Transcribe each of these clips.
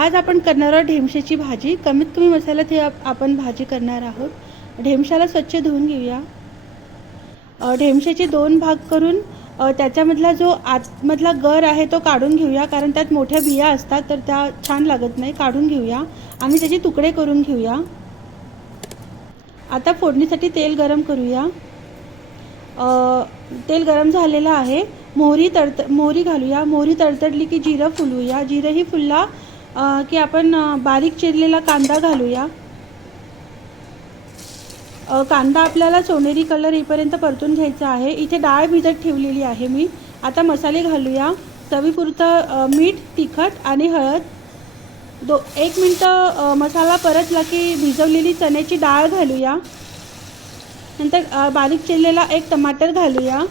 आज आपण करणार आहोत ढेमशाची भाजी। कमीत कमी मसाल्यात आपण भाजी करणार आहोत। ढेमशाला स्वच्छ धुवून घेऊया। ढेमशाचे 2 भाग करून त्याच्यामधला जो आतमधला गर आहे तो काढून घेऊया, कारण त्यात मोठ्या बिया असतात तर त्या छान लागत नाही। काढून घेऊया आणि त्याचे तुकडे करून घेऊया। आता फोडणीसाठी तेल गरम करूया। तेल गरम झालेलं आहे। मोहरी घालूया। मोहरी तडतडली की जिरं फुलवूया। जिरंही फुलला की आपण बारीक चिरलेला कांदा घालूया। कांदा आपल्याला सोनेरी कलर येईपर्यंत परतून घ्यायचा आहे। इथे डाळ भिजत ठेवलेली आहे मी। आता मसाले घालूया। चवीपुरतं मीठ, तिखट आणि हळद। 1 मिनिट मसाला परतला की भिजवलेली चण्याची डाळ घालूया। नंतर बारीक चिरलेला 1 टमाटर घालूया।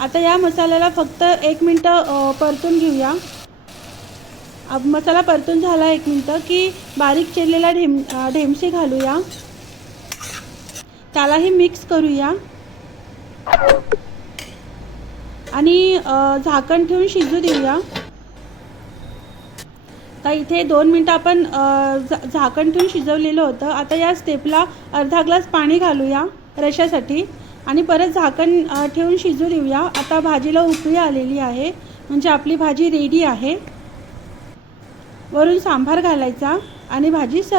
आता या मसाल्याला फक्त 1 मिनिट परतून घेऊया। मसाला परतून झाला 1 मिनिट की बारीक चिरलेला ढेमसे घालूया। त्यालाही मिक्स करूया आणि झाकण ठेवून शिजू देऊया। तर इथे 2 मिनिट आपण झाकण ठेवून शिजवलेलं होतं। आता या स्टेपला अर्धा ग्लास पाणी घालूया रश्यासाठी आणि परत झाकण ठेवून शिजू देऊया। आता भाजीला उकळी आलेली आहे, म्हणजे आपली भाजी रेडी आहे। वरून सांबार घालायचा आणि भाजी सर्व